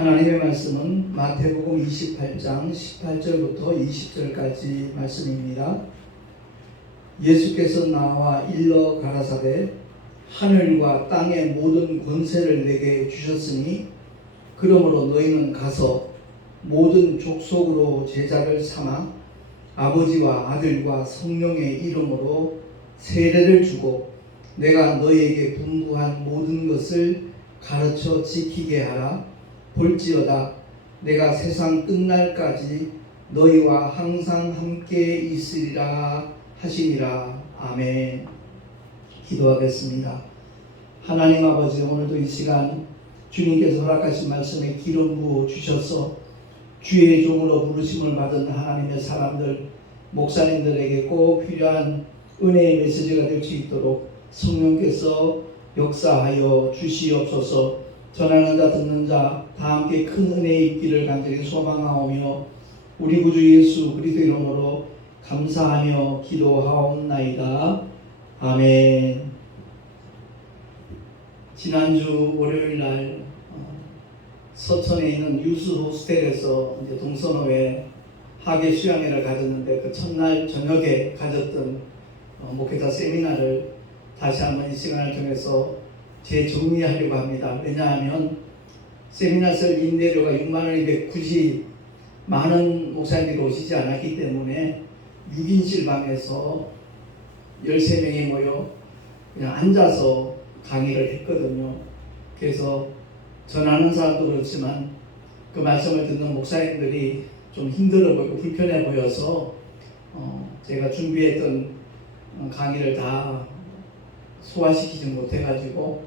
하나님의 말씀은 마태복음 28장 18절부터 20절까지 말씀입니다. 예수께서 나와 일러 가라사대 하늘과 땅의 모든 권세를 내게 주셨으니 그러므로 너희는 가서 모든 족속으로 제자를 삼아 아버지와 아들과 성령의 이름으로 세례를 주고 내가 너희에게 분부한 모든 것을 가르쳐 지키게 하라. 볼지어다 내가 세상 끝날까지 너희와 항상 함께 있으리라 하시니라. 아멘. 기도하겠습니다. 하나님 아버지, 오늘도 이 시간 주님께서 허락하신 말씀에 기름 부어 주셔서 주의 종으로 부르심을 받은 하나님의 사람들, 목사님들에게 꼭 필요한 은혜의 메시지가 될 수 있도록 성령께서 역사하여 주시옵소서. 전하는 자 듣는 자 다 함께 큰 은혜의 있기를 간절히 소망하오며 우리 구주 예수 그리스도 이름으로 감사하며 기도하옵나이다. 아멘. 지난주 월요일날 서천에 있는 유수 호스텔에서 이제 동서노회 학예 수양회를 가졌는데 그 첫날 저녁에 가졌던 목회자 세미나를 다시 한번 이 시간을 통해서 재정리하려고 합니다. 왜냐하면 세미나설 임대료가 6만 원인데 굳이 많은 목사님들이 오시지 않았기 때문에 6인실 방에서 13명이 모여 그냥 앉아서 강의를 했거든요. 그래서 전하는 사람도 그렇지만 그 말씀을 듣는 목사님들이 좀 힘들어 보이고 불편해 보여서 제가 준비했던 강의를 다 소화시키지 못해가지고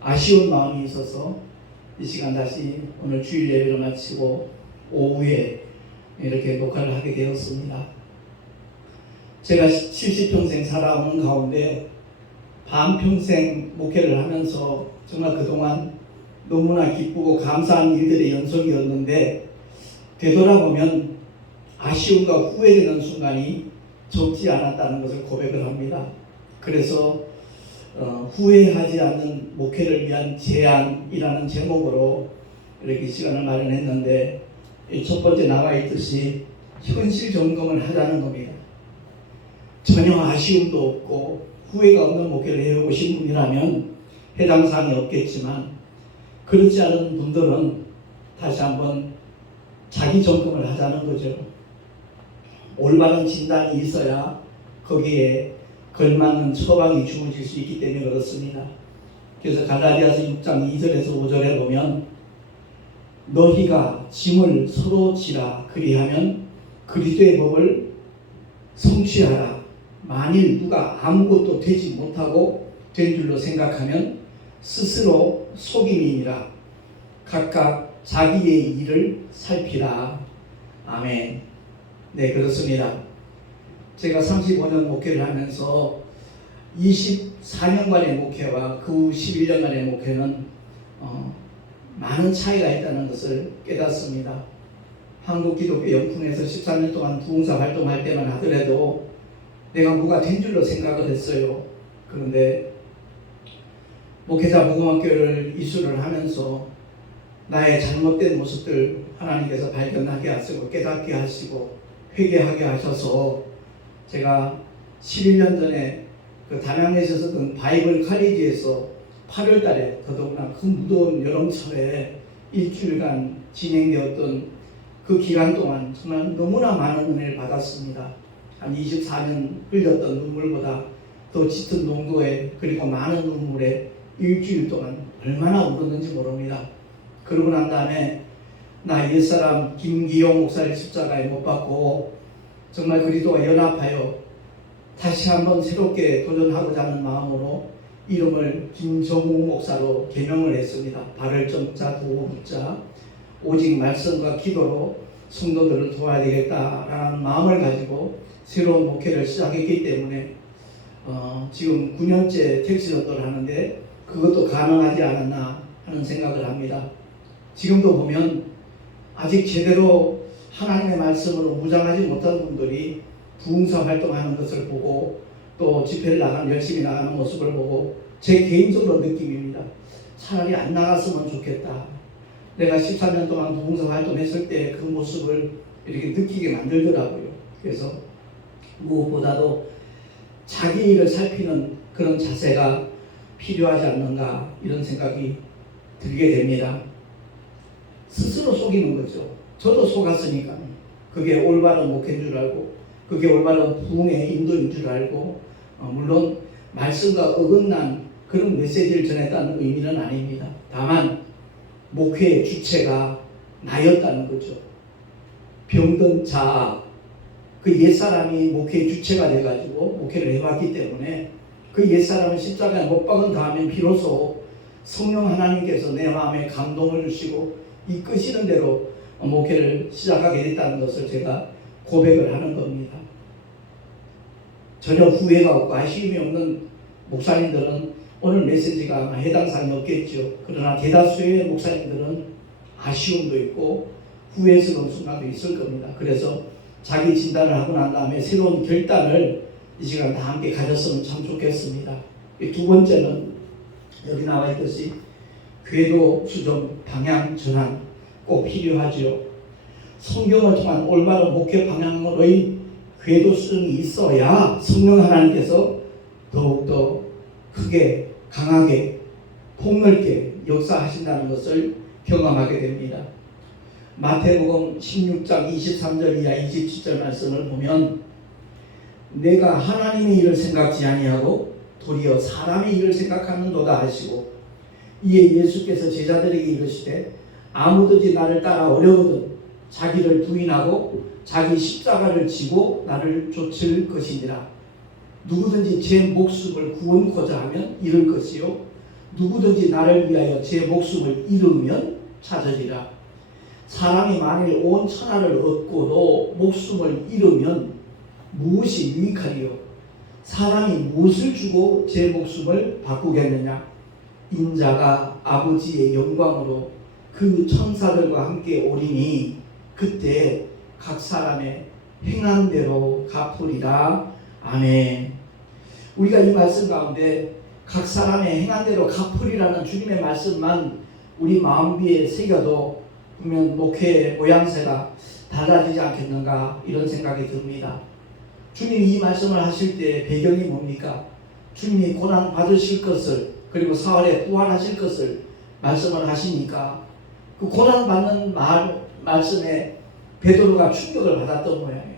아쉬운 마음이 있어서 이 시간 다시 오늘 주일 예배를 마치고 오후에 이렇게 녹화를 하게 되었습니다. 제가 70평생 살아온 가운데 반평생 목회를 하면서 정말 그동안 너무나 기쁘고 감사한 일들의 연속이었는데 되돌아보면 아쉬움과 후회되는 순간이 적지 않았다는 것을 고백을 합니다. 그래서 후회하지 않는 목회를 위한 제안이라는 제목으로 이렇게 시간을 마련했는데 첫 번째 나와 있듯이 현실 점검을 하자는 겁니다. 전혀 아쉬움도 없고 후회가 없는 목회를 해오신 분이라면 해당 사항이 없겠지만 그렇지 않은 분들은 다시 한번 자기 점검을 하자는 거죠. 올바른 진단이 있어야 거기에 걸맞는 처방이 주어질 수 있기 때문에 그렇습니다. 그래서 갈라디아서 6장 2절에서 5절에 보면 너희가 짐을 서로 지라 그리하면 그리스도의 법을 성취하라. 만일 누가 아무것도 되지 못하고 된 줄로 생각하면 스스로 속임이니라. 각각 자기의 일을 살피라. 아멘. 네, 그렇습니다. 제가 35년 목회를 하면서 24년간의 목회와 그 후 11년간의 목회는 많은 차이가 있다는 것을 깨닫습니다. 한국기독교연fun에서 13년 동안 부흥사 활동할 때만 하더라도 내가 뭐가 된 줄로 생각을 했어요. 그런데 목회자 복음학교를 이수를 하면서 나의 잘못된 모습들 하나님께서 발견하게 하시고 깨닫게 하시고 회개하게 하셔서 제가 11년 전에 그 담양에 있었던 바이블 카리지에서 8월 달에 더더구나 큰 무더운 여름철에 일주일간 진행되었던 그 기간 동안 정말 너무나 많은 은혜를 받았습니다. 한 24년 흘렸던 눈물보다 더 짙은 농도에 그리고 많은 눈물에 일주일 동안 얼마나 울었는지 모릅니다. 그러고 난 다음에 나 옛사람 김기용 목사를 십자가에 못 박고 정말 그리스도와 연합하여 다시 한번 새롭게 도전하고자 하는 마음으로 이름을 김정우 목사로 개명을 했습니다. 발을 점자 도우자 오직 말씀과 기도로 성도들을 도와야 되겠다라는 마음을 가지고 새로운 목회를 시작했기 때문에 지금 9년째 택시 전도를 하는데 그것도 가능하지 않았나 하는 생각을 합니다. 지금도 보면 아직 제대로 하나님의 말씀으로 무장하지 못한 분들이 부흥사 활동하는 것을 보고 또 집회를 열심히 나가는 모습을 보고 제 개인적으로 느낌입니다. 차라리 안 나갔으면 좋겠다. 내가 13년 동안 부흥사 활동했을 때 그 모습을 이렇게 느끼게 만들더라고요. 그래서 무엇보다도 자기 일을 살피는 그런 자세가 필요하지 않는가 이런 생각이 들게 됩니다. 스스로 속이는 거죠. 저도 속았으니까 그게 올바른 목회인 줄 알고 그게 올바른 부흥의 인도인 줄 알고 물론 말씀과 어긋난 그런 메시지를 전했다는 의미는 아닙니다. 다만 목회의 주체가 나였다는 거죠. 병든 자, 그 옛사람이 목회의 주체가 돼가지고 목회를 해왔기 때문에 그 옛사람을 십자가에 못 박은 다음에 비로소 성령 하나님께서 내 마음에 감동을 주시고 이끄시는 대로 목회를 시작하게 됐다는 것을 제가 고백을 하는 겁니다. 전혀 후회가 없고 아쉬움이 없는 목사님들은 오늘 메시지가 해당 사항이 없겠죠. 그러나 대다수의 목사님들은 아쉬움도 있고 후회스러운 순간도 있을 겁니다. 그래서 자기 진단을 하고 난 다음에 새로운 결단을 이 시간 다 함께 가졌으면 참 좋겠습니다. 두 번째는 여기 나와 있듯이 궤도 수정 방향 전환 꼭 필요하죠. 성경을 통한 올바른 목회 방향으로의 궤도 수정이 있어야 성령 하나님께서 더욱더 크게 강하게 폭넓게 역사하신다는 것을 경험하게 됩니다. 마태복음 16장 23절 이하 27절 말씀을 보면 내가 하나님의 일을 생각지 아니하고 도리어 사람의 일을 생각하는도다 하시고 이에 예수께서 제자들에게 이르시되 아무든지 나를 따라 오려거든 자기를 부인하고 자기 십자가를 지고 나를 쫓을 것이니라. 누구든지 제 목숨을 구원코자 하면 잃을 것이요 누구든지 나를 위하여 제 목숨을 잃으면 찾으리라. 사람이 만일 온 천하를 얻고도 목숨을 잃으면 무엇이 유익하리요? 사람이 무엇을 주고 제 목숨을 바꾸겠느냐? 인자가 아버지의 영광으로 그 천사들과 함께 오리니 그때 각 사람의 행한 대로 갚으리라. 아멘. 우리가 이 말씀 가운데 각 사람의 행한 대로 갚으리라는 주님의 말씀만 우리 마음비에 새겨도 보면 목회의 모양새가 달라지지 않겠는가 이런 생각이 듭니다. 주님이 이 말씀을 하실 때 배경이 뭡니까? 주님이 고난 받으실 것을 그리고 사흘에 부활하실 것을 말씀을 하시니까 그 고난 받는 말씀에 베드로가 충격을 받았던 모양이에요.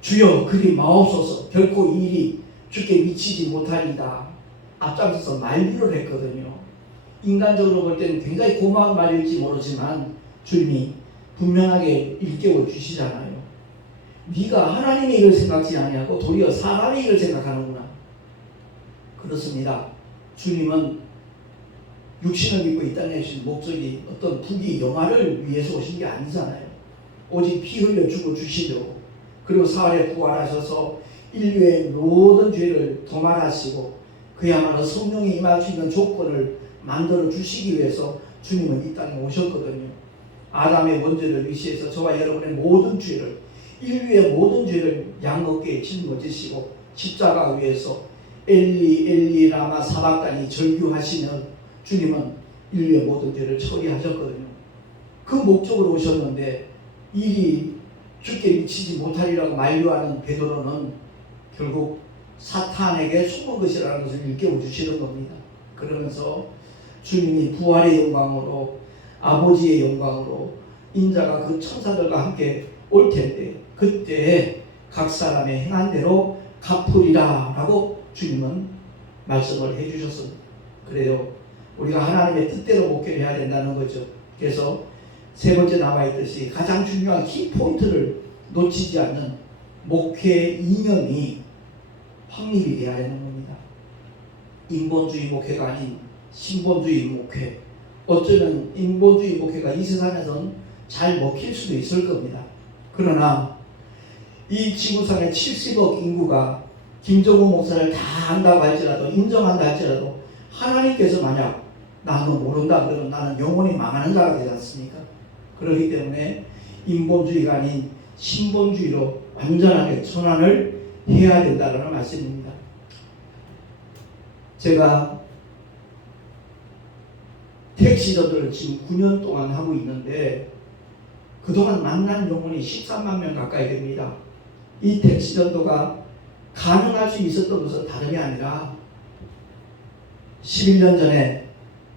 주여 그리 마옵소서 결코 이 일이 주께 미치지 못하리다. 앞장서서 만류를 했거든요. 인간적으로 볼 때는 굉장히 고마운 말일지 모르지만 주님이 분명하게 일깨워 주시잖아요. 네가 하나님의 일을 생각지 아니하고 도리어 사람의 일을 생각하는구나. 그렇습니다. 주님은 육신을 입고 이 땅에 오신 목적이 어떤 부귀 영화를 위해서 오신 게 아니잖아요. 오직 피 흘려 죽어 주시려고 그리고 사흘에 부활하셔서 인류의 모든 죄를 도말하시고 그야말로 성령이 임할 수 있는 조건을 만들어 주시기 위해서 주님은 이 땅에 오셨거든요. 아담의 원죄를 위시해서 저와 여러분의 모든 죄를 인류의 모든 죄를 양어깨에 짊어지시고 십자가 위에서 엘리 엘리 라마 사박단이 절규하시는 주님은 인류의 모든 죄를 처리하셨거든요. 그 목적으로 오셨는데 일이 주께 미치지 못하리라고 만류하는 베드로는 결국 사탄에게 숨은 것이라는 것을 일깨워 주시는 겁니다. 그러면서 주님이 부활의 영광으로 아버지의 영광으로 인자가 그 천사들과 함께 올 텐데 그때 각 사람의 행한 대로 갚으리라 라고 주님은 말씀을 해주셨습니다. 그래요. 우리가 하나님의 뜻대로 목회를 해야 된다는 거죠. 그래서 세 번째 나와 있듯이 가장 중요한 키포인트를 놓치지 않는 목회 이념이 확립이 되어야 되는 겁니다. 인본주의 목회가 아닌 신본주의 목회. 어쩌면 인본주의 목회가 이 세상에선 잘 먹힐 수도 있을 겁니다. 그러나 이 지구상의 70억 인구가 김정은 목사를 다 안다고 할지라도 인정한다 할지라도 하나님께서 만약 나는 모른다 그러면 나는 영원히 망하는 자가 되지 않습니까? 그렇기 때문에 인본주의가 아닌 신본주의로 완전하게 전환을 해야 된다는 말씀입니다. 제가 택시 전도를 지금 9년 동안 하고 있는데 그동안 만난 영혼이 13만 명 가까이 됩니다. 이 택시 전도가 가능할 수 있었던 것은 다름이 아니라 11년 전에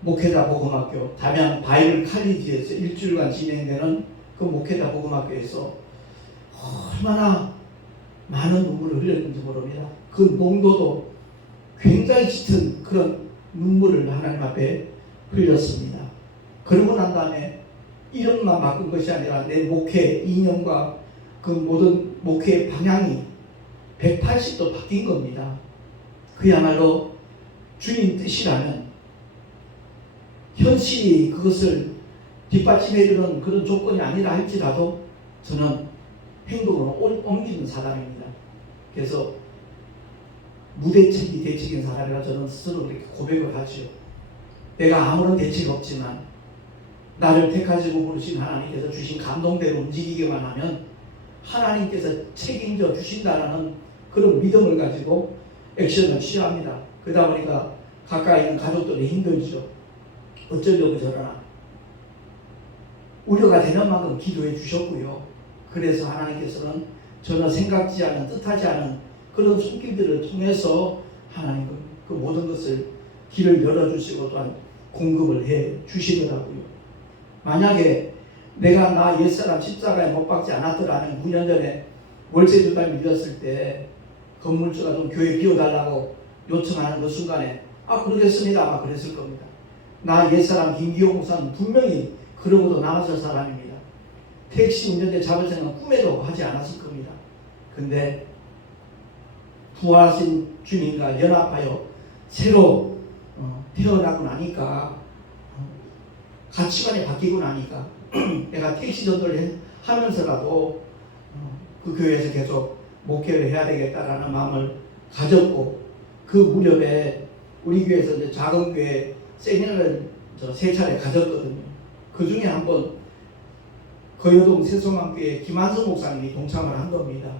목회자 복음학교 담양 바이블 칼리지에서 일주일간 진행되는 그 목회자 복음학교에서 얼마나 많은 눈물을 흘렸는지 모릅니다. 그 농도도 굉장히 짙은 그런 눈물을 하나님 앞에 흘렸습니다. 그러고 난 다음에 이름만 바꾼 것이 아니라 내 목회 이념과 그 모든 목회의 방향이 180도 바뀐 겁니다. 그야말로 주님 뜻이라면 현실이 그것을 뒷받침해주는 그런 조건이 아니라 할지라도 저는 행동으로 옮기는 사람입니다. 그래서 무대책이 대책인 사람이라 저는 스스로 그렇게 고백을 하죠. 내가 아무런 대책이 없지만 나를 택하시고 부르신 하나님께서 주신 감동대로 움직이기만 하면 하나님께서 책임져 주신다라는 그런 믿음을 가지고 액션을 취합니다. 그러다 보니까 가까이 있는 가족들이 힘들죠. 어쩌려고 저러나. 우려가 되는 만큼 기도해 주셨고요. 그래서 하나님께서는 전혀 생각지 않은 뜻하지 않은 그런 손길들을 통해서 하나님 그 모든 것을 길을 열어주시고 또한 공급을 해 주시더라고요. 만약에 내가 나 옛사람 십자가에 못 박지 않았더라면 9년 전에 월세 두 달 밀렸을 때 건물주가 좀 교회 비워달라고 요청하는 그 순간에 그러겠습니다 아마 그랬을 겁니다. 나 옛사람 김기호 목사는 분명히 그러고도 나왔을 사람입니다. 택시 운전대 잡을 생각은 꿈에도 하지 않았을 겁니다. 근데 부활하신 주님과 연합하여 새로 태어나고 나니까 가치관이 바뀌고 나니까 내가 택시 전도를 하면서라도 그 교회에서 계속 목회를 해야 되겠다라는 마음을 가졌고 그 무렵에 우리 교회에서 이제 작은 교회 세미나를 3차례 가졌거든요. 그 중에 한 번 거여동 새소망교회 김한성 목사님이 동참을 한 겁니다.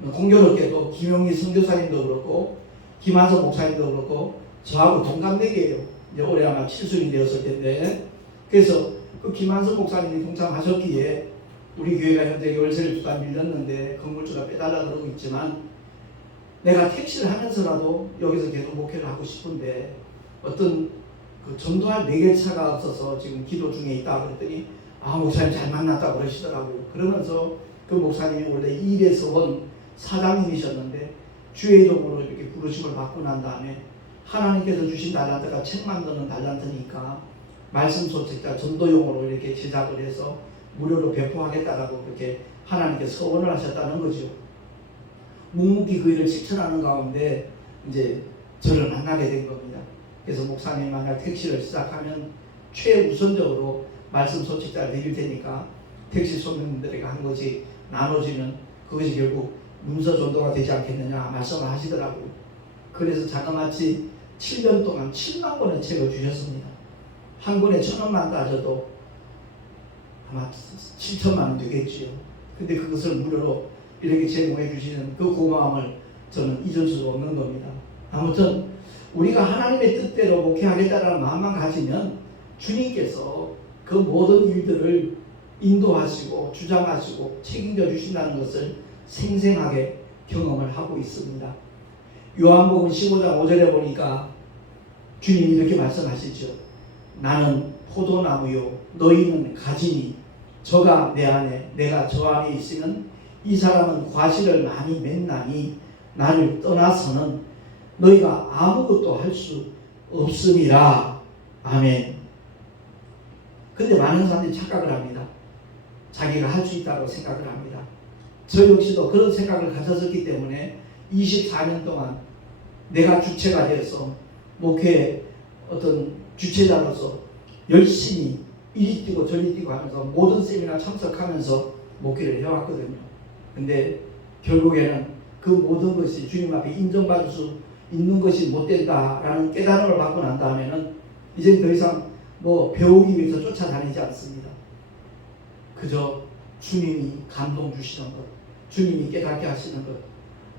공교롭게도 김용희 선교사님도 그렇고 김한성 목사님도 그렇고 저하고 동갑내기예요. 이제 올해 아마 7순이 되었을 텐데 그래서 그 김한성 목사님이 동참하셨기에 우리 교회가 현재 월세를 두 달 밀렸는데 건물주가 빼달라 그러고 있지만 내가 택시를 하면서라도 여기서 계속 목회를 하고 싶은데 어떤 그 전도할 매개차가 없어서 지금 기도 중에 있다 그랬더니 목사님 잘 만났다고 그러시더라고요. 그러면서 그 목사님이 원래 일에서 온 사장님이셨는데 주회종으로 이렇게 부르심을 받고 난 다음에 하나님께서 주신 달란트가 책 만드는 달란트니까 말씀 소책자 전도용으로 이렇게 제작을 해서 무료로 배포하겠다라고 그렇게 하나님께 서원을 하셨다는 거죠. 묵묵히 그 일을 실천하는 가운데 이제 저를 만나게 된 겁니다. 그래서 목사님 만약 택시를 시작하면 최우선적으로 말씀 소책자를 드릴 테니까 택시 손님들에게 한 것이 나눠지면 그것이 결국 문서 전도가 되지 않겠느냐 말씀을 하시더라고요. 그래서 자그마치 7년 동안 7만 권의 책을 주셨습니다. 한 권에 1,000원만 따져도 아마 7천만 원 되겠지요. 근데 그것을 무료로 이렇게 제공해 주시는 그 고마움을 저는 잊을 수가 없는 겁니다. 아무튼 우리가 하나님의 뜻대로 목회하겠다는 마음만 가지면 주님께서 그 모든 일들을 인도하시고 주장하시고 책임져 주신다는 것을 생생하게 경험을 하고 있습니다. 요한복음 15장 5절에 보니까 주님이 이렇게 말씀하시죠. 나는 포도나무요 너희는 가지니 저가 내 안에 내가 저 안에 있으면 이 사람은 과실을 많이 맺나니 나를 떠나서는 너희가 아무것도 할 수 없음이라. 아멘. 근데 많은 사람들이 착각을 합니다. 자기가 할 수 있다고 생각을 합니다. 저 역시도 그런 생각을 가졌었기 때문에 24년 동안 내가 주체가 되어서 목회의 어떤 주체자로서 열심히 이리 뛰고 저리 뛰고 하면서 모든 세미나 참석하면서 목회를 해왔거든요. 근데 결국에는 그 모든 것이 주님 앞에 인정받을 수 있는 것이 못 된다라는 깨달음을 받고 난 다음에는 이제 더 이상 배우기 위해서 쫓아다니지 않습니다. 그저 주님이 감동 주시는 것, 주님이 깨닫게 하시는 것,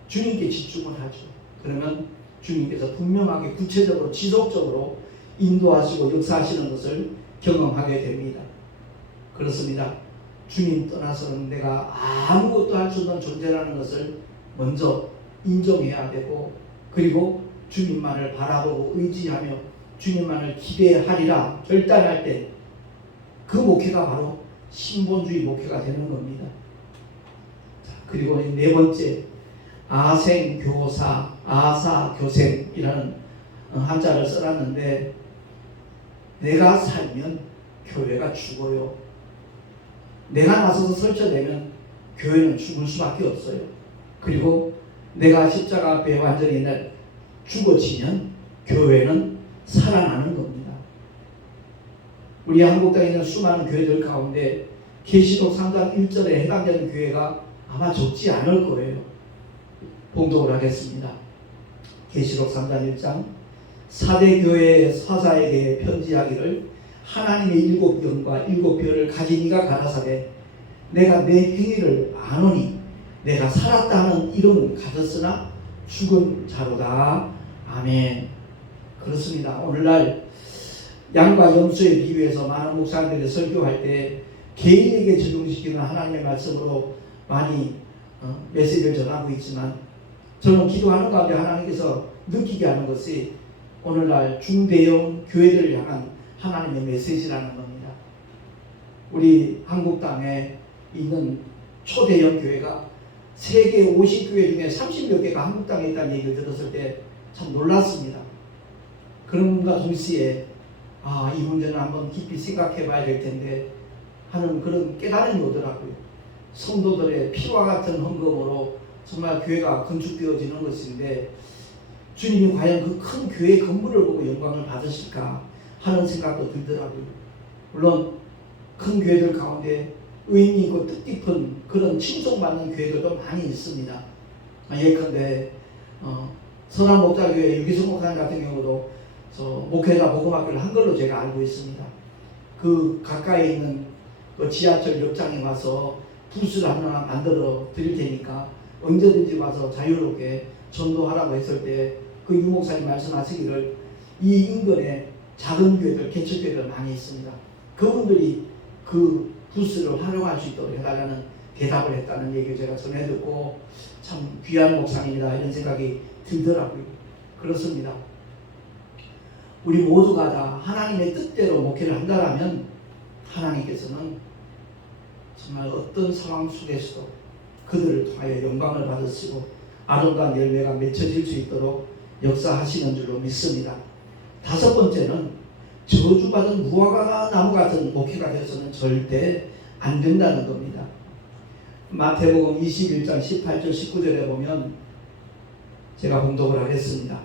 주님께 집중을 하죠. 그러면 주님께서 분명하게 구체적으로 지속적으로 인도하시고 역사하시는 것을 경험하게 됩니다. 그렇습니다. 주님 떠나서는 내가 아무것도 할 수 없는 존재라는 것을 먼저 인정해야 되고, 그리고 주님만을 바라보고 의지하며 주님만을 기대하리라 결단할 때 그 목회가 바로 신본주의 목회가 되는 겁니다. 자, 그리고 네 번째, 아생교사, 아사교생이라는 한자를 써놨는데, 내가 살면 교회가 죽어요. 내가 나서서 설쳐내면 교회는 죽을 수밖에 없어요. 그리고 내가 십자가 앞에 완전히 죽어지면 교회는 살아나는 겁니다. 우리 한국 땅에 있는 수많은 교회들 가운데 계시록 3장 1절에 해당되는 교회가 아마 적지 않을 거예요. 봉독을 하겠습니다. 계시록 3장 1장, 사대 교회의 사사에게 편지하기를 하나님의 일곱 영과 일곱 별을 가진 이가 가라사대 내가 내 행위를 아노니 내가 살았다는 이름을 가졌으나 죽은 자로다. 아멘. 그렇습니다. 오늘날 양과 염소에 비유해서 많은 목사님들이 설교할 때 개인에게 적용시키는 하나님의 말씀으로 많이 메시지를 전하고 있지만, 저는 기도하는 가운데 하나님께서 느끼게 하는 것이 오늘날 중대형 교회들을 향한 하나님의 메시지라는 겁니다. 우리 한국 땅에 있는 초대형 교회가 세계 50교회 중에 30몇 개가 한국 땅에 있다는 얘기를 들었을 때 참 놀랐습니다. 그런가 동시에 이 문제는 한번 깊이 생각해 봐야 될 텐데 하는 그런 깨달음이 오더라고요. 성도들의 피와 같은 헌금으로 정말 교회가 건축되어지는 것인데, 주님이 과연 그 큰 교회 건물을 보고 영광을 받으실까 하는 생각도 들더라고요. 물론 큰 교회들 가운데 의미 있고 뜻깊은 그런 칭송받는 교회들도 많이 있습니다. 예컨대 선한 목자교회 유기성 목사님 같은 경우도 목회자 복음학교를 한 걸로 제가 알고 있습니다. 그 가까이 있는 그 지하철 옆장에 와서 부스를 하나 만들어 드릴 테니까 언제든지 와서 자유롭게 전도하라고 했을 때 그 유 목사님 말씀하시기를 이 인근에 작은 교회들, 개척교회들 많이 있습니다. 그분들이 그 부스를 활용할 수 있도록 해달라는 대답을 했다는 얘기를 제가 전해 듣고 참 귀한 목사님이다 이런 생각이 들더라고요. 그렇습니다. 우리 모두가 다 하나님의 뜻대로 목회를 한다라면 하나님께서는 정말 어떤 상황 속에서도 그들을 통하여 영광을 받으시고 아름다운 열매가 맺혀질 수 있도록 역사하시는 줄로 믿습니다. 다섯 번째는 저주받은 무화과 나무 같은 목회가 되어서는 절대 안 된다는 겁니다. 마태복음 21장 18절 19절에 보면 제가 봉독을 하겠습니다.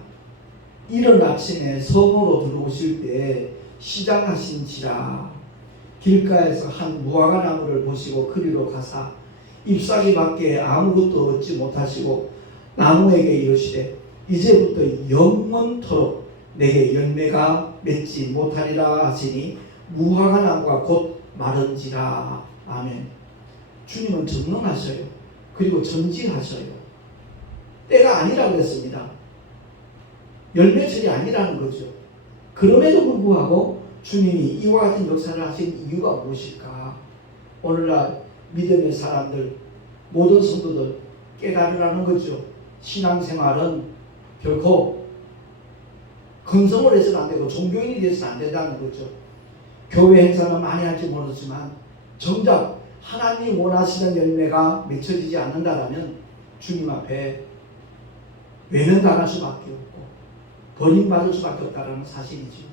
이른 아침에 성으로 들어오실 때 시장하신지라 길가에서 한 무화과 나무를 보시고 그리로 가사 잎사귀밖에 아무것도 얻지 못하시고 나무에게 이르시되 이제부터 영원토록 내게 열매가 맺지 못하리라 하시니 무화과 나무가 곧 마른지라. 아멘. 주님은 전능하셔요. 그리고 전지하셔요. 때가 아니라고 했습니다. 열매철이 아니라는 거죠. 그럼에도 불구하고 주님이 이와 같은 역사를 하신 이유가 무엇일까? 오늘날 믿음의 사람들, 모든 성도들 깨달으라는 거죠. 신앙생활은 결코 근성을 해서는 안 되고 종교인이 돼서는 안 된다는 거죠. 교회 행사는 많이 할지 모르지만 정작 하나님이 원하시는 열매가 맺혀지지 않는다면 주님 앞에 외면당할 수밖에 없고 버림받을 수밖에 없다는 사실이죠.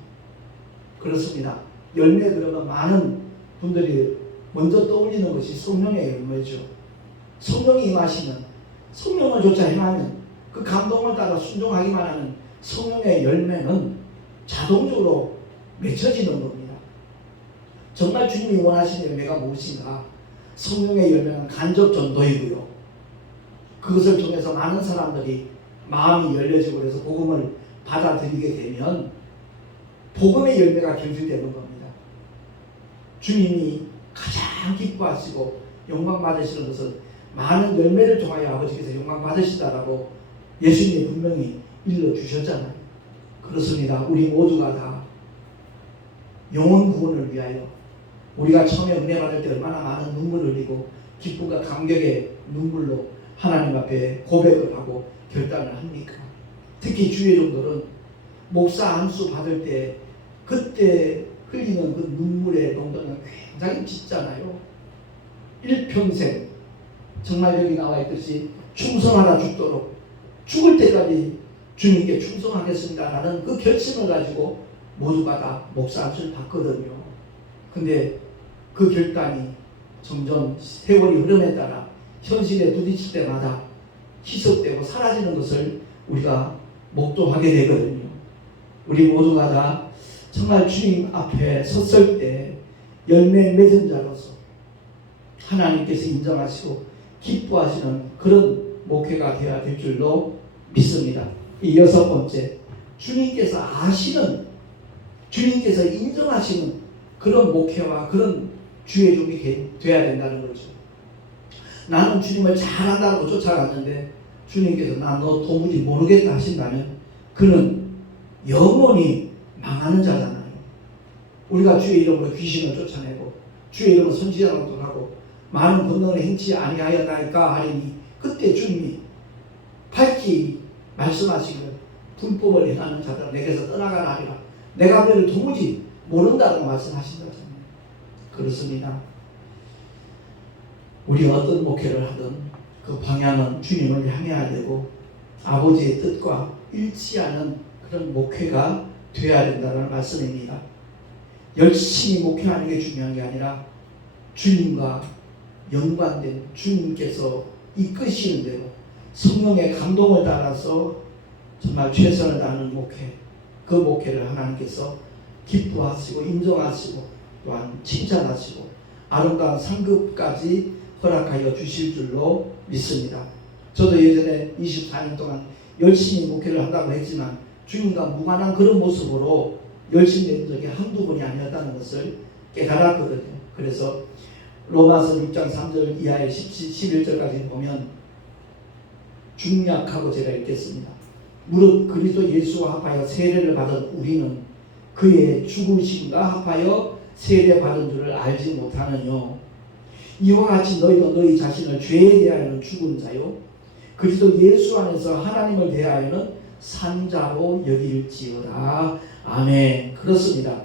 그렇습니다. 열매 그러면 많은 분들이 먼저 떠올리는 것이 성령의 열매죠. 성령이 임하시면, 성령을 조차 행하면 그 감동을 따라 순종하기만 하는 성령의 열매는 자동적으로 맺혀지는 겁니다. 정말 주님이 원하시는 열매가 무엇인가? 성령의 열매는 간접 전도이고요. 그것을 통해서 많은 사람들이 마음이 열려지고 그래서 복음을 받아들이게 되면 복음의 열매가 경실되는 겁니다. 주님이 가장 기뻐하시고 영광 받으시는 것은 많은 열매를 통하여 아버지께서 영광 받으시다라고 예수님이 분명히 일러주셨잖아요. 그렇습니다. 우리 모두가 다 영혼 구원을 위하여. 우리가 처음에 은혜 받을 때 얼마나 많은 눈물을 흘리고 기쁨과 감격의 눈물로 하나님 앞에 고백을 하고 결단을 합니까? 특히 주의 종들은 목사 안수 받을 때 그때 흘리는 그 눈물의 농도는 굉장히 짙잖아요. 일평생 정말 여기 나와 있듯이 충성하라 죽도록 죽을 때까지 주님께 충성하겠습니다라는 그 결심을 가지고 모두가 다 목사 안수를 받거든요. 근데 그 결단이 점점 세월이 흐름에 따라 현실에 부딪힐 때마다 희석되고 사라지는 것을 우리가 목도하게 되거든요. 우리 모두가 다 정말 주님 앞에 섰을 때 열매 맺은 자로서 하나님께서 인정하시고 기뻐하시는 그런 목회가 되어야 될 줄로 믿습니다. 이 여섯 번째, 주님께서 아시는, 주님께서 인정하시는 그런 목회와 그런 주의 종이 되어야 된다는 거죠. 나는 주님을 잘한다고 쫓아갔는데 주님께서 나 너 도무지 모르겠다 하신다면 그는 영원히 망하는 자잖아요. 우리가 주의 이름으로 귀신을 쫓아내고 주의 이름으로 선지자로도 하고 많은 권능을 행치 아니하였나이까 하리니 그때 주님이 밝히 말씀하시기를 불법을 행하는 자들은 내게서 떠나가라 하리라. 내가 너를 도무지 모른다고 말씀하신다잖아요. 그렇습니다. 우리가 어떤 목회를 하든 그 방향은 주님을 향해야 되고 아버지의 뜻과 일치하는 그런 목회가 되어야 된다는 말씀입니다. 열심히 목회하는 게 중요한 게 아니라 주님과 연관된 주님께서 이끄시는 대로 성령의 감동을 따라서 정말 최선을 다하는 목회, 그 목회를 하나님께서 기뻐하시고 인정하시고 또한 칭찬하시고 아름다운 상급까지 허락하여 주실 줄로 믿습니다. 저도 예전에 24년 동안 열심히 목회를 한다고 했지만 주님과 무관한 그런 모습으로 열심히 된 적이 한두 번이 아니었다는 것을 깨달았거든요. 그래서 로마서 6장 3절 이하의 11절까지 보면 중약하고 제가 읽겠습니다. 무릇 그리스도 예수와 합하여 세례를 받은 우리는 그의 죽으심과 합하여 세례 받은 줄을 알지 못하느뇨. 이와 같이 너희도 너희 자신을 죄에 대하여는 죽은 자요 그리스도 예수 안에서 하나님을 대하여는 산 자로 여길지어다. 아멘. 그렇습니다.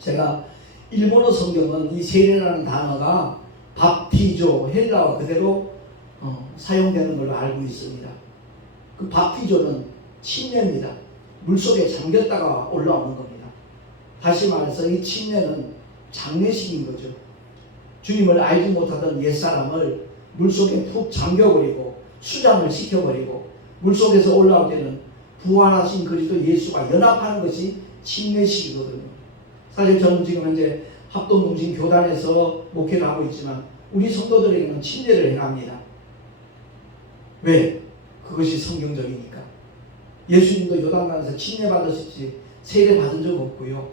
제가 일본어 성경은 이 세례라는 단어가 밥티조, 헬라어 그대로 사용되는 걸로 알고 있습니다. 그 밥티조는 침례입니다. 물속에 잠겼다가 올라오는 겁니다. 다시 말해서 이 침례는 장례식인 거죠. 주님을 알지 못하던 옛사람을 물속에 푹 잠겨버리고 수장을 시켜버리고 물속에서 올라올 때는 부활하신 그리스도 예수가 연합하는 것이 침례식이거든요. 사실 저는 지금 현재 합동동신 교단에서 목회를 하고 있지만 우리 성도들에게는 침례를 행합니다. 왜? 그것이 성경적이니까. 예수님도 요단강에서 침례 받으셨지 세례 받은 적 없고요.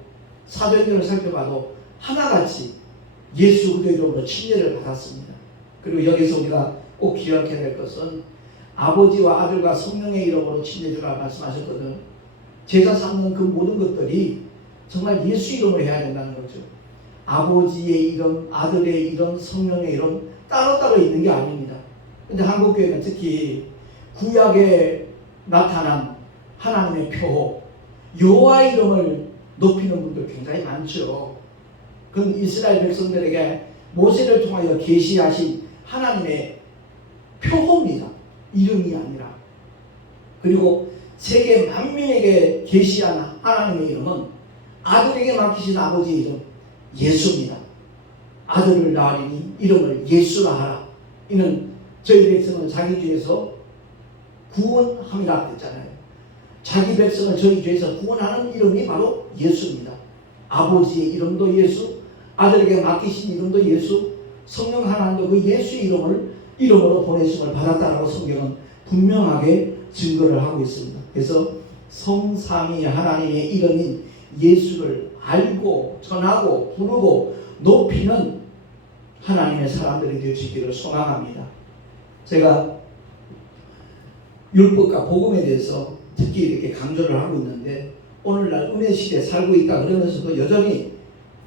사도행전을 살펴봐도 하나같이 예수 그리스도 이름으로 침례를 받았습니다. 그리고 여기서 우리가 꼭 기억해야 될 것은 아버지와 아들과 성령의 이름으로 침례주라 말씀하셨거든. 제사 삼는 그 모든 것들이 정말 예수 이름으로 해야 된다는 거죠. 아버지의 이름, 아들의 이름, 성령의 이름 따로따로 있는 게 아닙니다. 근데 한국교회는 특히 구약에 나타난 하나님의 표호 여호와 이름을 높이는 분들 굉장히 많죠. 그건 이스라엘 백성들에게 모세를 통하여 계시하신 하나님의 표호입니다. 이름이 아니라. 그리고 세계 만민에게 계시한 하나님의 이름은 아들에게 맡기신 아버지의 이름 예수입니다. 아들을 낳으리니 이름을 예수라 하라. 이는 저희 백성은 자기 죄에서 구원함이라 했잖아요. 자기 백성을 저희 죄에서 구원하는 이름이 바로 예수입니다. 아버지의 이름도 예수, 아들에게 맡기신 이름도 예수, 성령 하나님도 그 예수의 이름으로 보내심을 받았다라고 성경은 분명하게 증거를 하고 있습니다. 그래서 성삼위 하나님의 이름인 예수를 알고 전하고 부르고 높이는 하나님의 사람들이 되시기를 소망합니다. 제가 율법과 복음에 대해서 특히 이렇게 강조를 하고 있는데 오늘날 은혜 시대에 살고 있다 그러면서도 여전히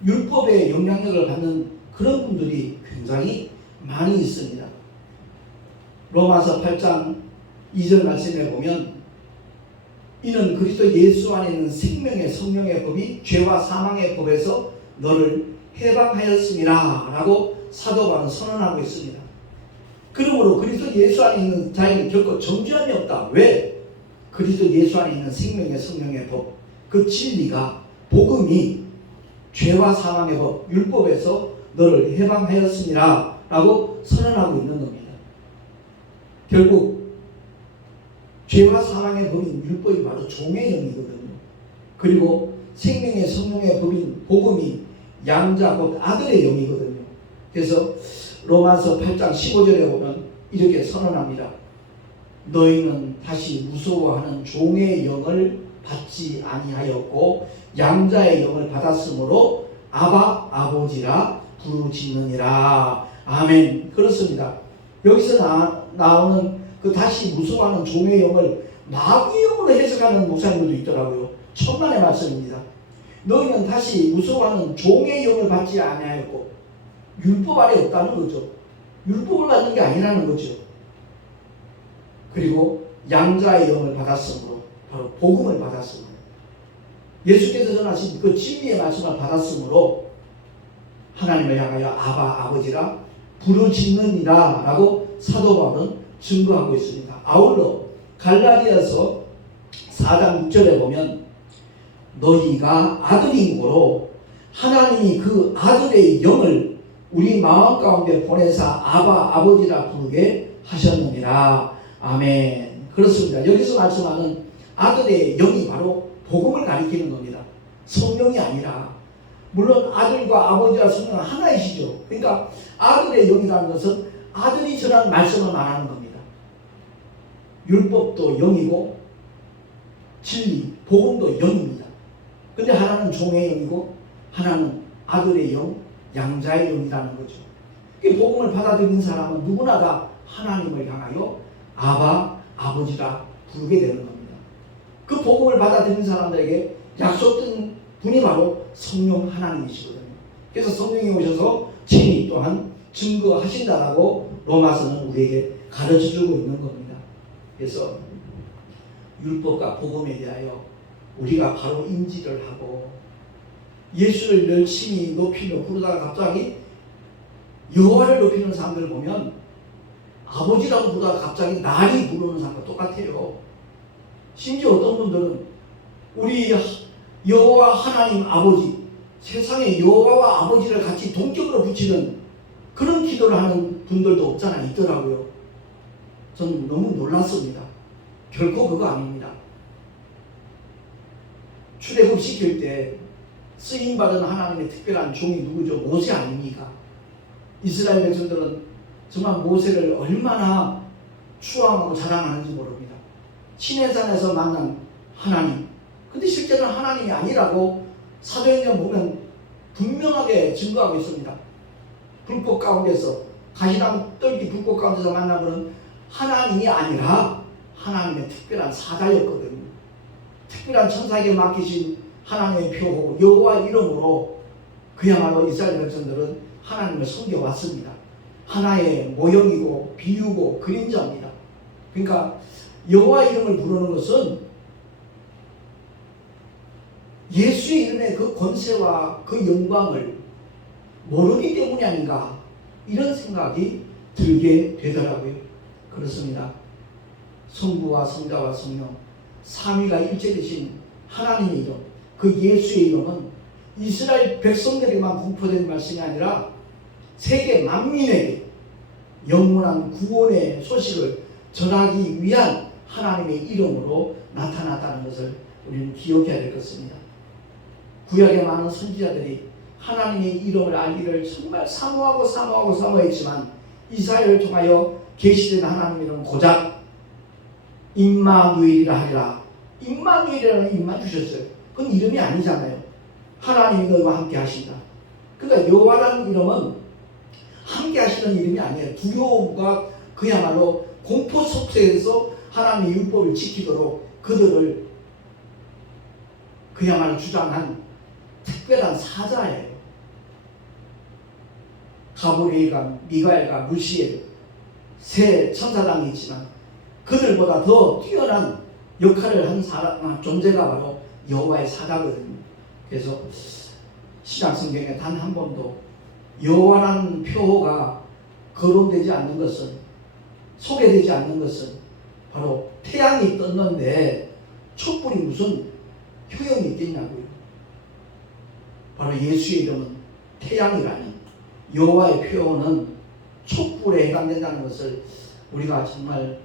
율법의 영향력을 받는 그런 분들이 굉장히 많이 있습니다. 로마서 8장 2절 말씀에 보면 이는 그리스도 예수 안에 있는 생명의 성령의 법이 죄와 사망의 법에서 너를 해방하였음이라 라고 사도 바울은 선언하고 있습니다. 그러므로 그리스도 예수 안에 있는 자에게 결코 정죄함이 없다. 왜? 그리스도 예수 안에 있는 생명의 성령의 법, 그 진리가, 복음이 죄와 사망의 법, 율법에서 너를 해방하였음이라 라고 선언하고 있는 겁니다. 결국 죄와 사망의 법인 율법이 바로 종의 영이거든요. 그리고 생명의 성령의 법인 복음이 양자 곧 아들의 영이거든요. 그래서 로마서 8장 15절에 보면 이렇게 선언합니다. 너희는 다시 무서워하는 종의 영을 받지 아니하였고 양자의 영을 받았으므로 아바 아버지라 부르짖느니라. 아멘. 그렇습니다. 여기서 나오는 그 다시 무서워하는 종의 영을 마귀의 영으로 해석하는 목사님들도 있더라고요. 천만의 말씀입니다. 너희는 다시 무서워하는 종의 영을 받지 아니하였고 율법 아래 없다는 거죠. 율법을 받는 게 아니라는 거죠. 그리고 양자의 영을 받았으므로 바로 복음을 받았으므로 예수께서 전하신 그 진리의 말씀을 받았으므로 하나님을 향하여 아바 아버지라 부르짖느니라 라고 사도 바울은 증거하고 있습니다. 아울러 갈라디아서 4장 6절에 보면 너희가 아들인 고로 하나님이 그 아들의 영을 우리 마음 가운데 보내사 아바 아버지라 부르게 하셨느니라. 아멘. 그렇습니다. 여기서 말씀하는 아들의 영이 바로 복음을 가리키는 겁니다. 성령이 아니라. 물론 아들과 아버지와 성령은 하나이시죠. 그러니까 아들의 영이라는 것은 아들이 전한 말씀을 말하는 겁니다. 율법도 영이고 진리, 복음도 영입니다. 근데 하나는 종의 영이고 하나는 아들의 영, 양자의 영이라는 거죠. 복음을 받아들인 사람은 누구나 다 하나님을 향하여 아바, 아버지라 부르게 되는 겁니다. 그 복음을 받아들인 사람들에게 약속된 분이 바로 성령 하나님이시거든요. 그래서 성령이 오셔서 친히 또한 증거하신다라고 로마서는 우리에게 가르쳐주고 있는 겁니다. 그래서 율법과 복음에 대하여 우리가 바로 인지를 하고 예수를 열심히 높이며 부르다가 갑자기 여호와를 높이는 사람들을 보면 아버지라고 부르다가 갑자기 나리 부르는 사람과 똑같아요. 심지어 어떤 분들은 우리 여호와 하나님 아버지, 세상에 여호와와 아버지를 같이 동격으로 붙이는 그런 기도를 하는 분들도 없잖아 있더라고요. 저는 너무 놀랐습니다. 결코 그거 아닙니다. 출애굽 시킬 때 쓰임받은 하나님의 특별한 종이 누구죠? 모세 아닙니까? 이스라엘 백성들은 정말 모세를 얼마나 추앙하고 자랑하는지 모릅니다. 시내산에서 만난 하나님, 근데 실제로는 하나님이 아니라고 사도행전 보면 분명하게 증거하고 있습니다. 불꽃 가운데서 가시나무 떨기 불꽃 가운데서 만난 분은 하나님이 아니라 하나님의 특별한 사자였거든요. 특별한 천사에게 맡기신 하나님의 표고 여호와 이름으로 그야말로 이스라엘 백성들은 하나님을 섬겨왔습니다. 하나의 모형이고 비유고 그림자입니다. 그러니까 여호와 이름을 부르는 것은 예수의 이름의 그 권세와 그 영광을 모르기 때문이 아닌가 이런 생각이 들게 되더라고요. 그렇습니다. 성부와 성자와 성령 삼위가 일체되신 하나님의 이름, 그 예수의 이름은 이스라엘 백성들에게만 공포된 말씀이 아니라 세계 만민에게 영원한 구원의 소식을 전하기 위한 하나님의 이름으로 나타났다는 것을 우리는 기억해야 될 것입니다. 구약의 많은 선지자들이 하나님의 이름을 알기를 정말 사모했지만 이사야를 통하여 계시된 하나님의 이름은 고작 임마누엘이라 하리라. 임마누엘이라는 이름만 주셨어요. 그건 이름이 아니잖아요. 하나님이 너희와 함께 하신다. 그러니까 여호와라는 이름은 함께 하시는 이름이 아니에요. 두려움과 그야말로 공포 속에서 하나님의 율법을 지키도록 그들을 그야말로 주장한 특별한 사자예요. 가브리엘과 미가엘과 루시엘 세 천사장이 있지만 그들보다 더 뛰어난 역할을 한 존재가 바로 여호와의 사자거든요. 그래서 신약 성경에 단 한 번도 여호와라는 표어가 거론되지 않는 것은, 소개되지 않는 것은 바로 태양이 떴는데 촛불이 무슨 효용이 있겠냐고요. 바로 예수의 이름은 태양이라는 여호와의 표현은 촛불에 해당된다는 것을 우리가 정말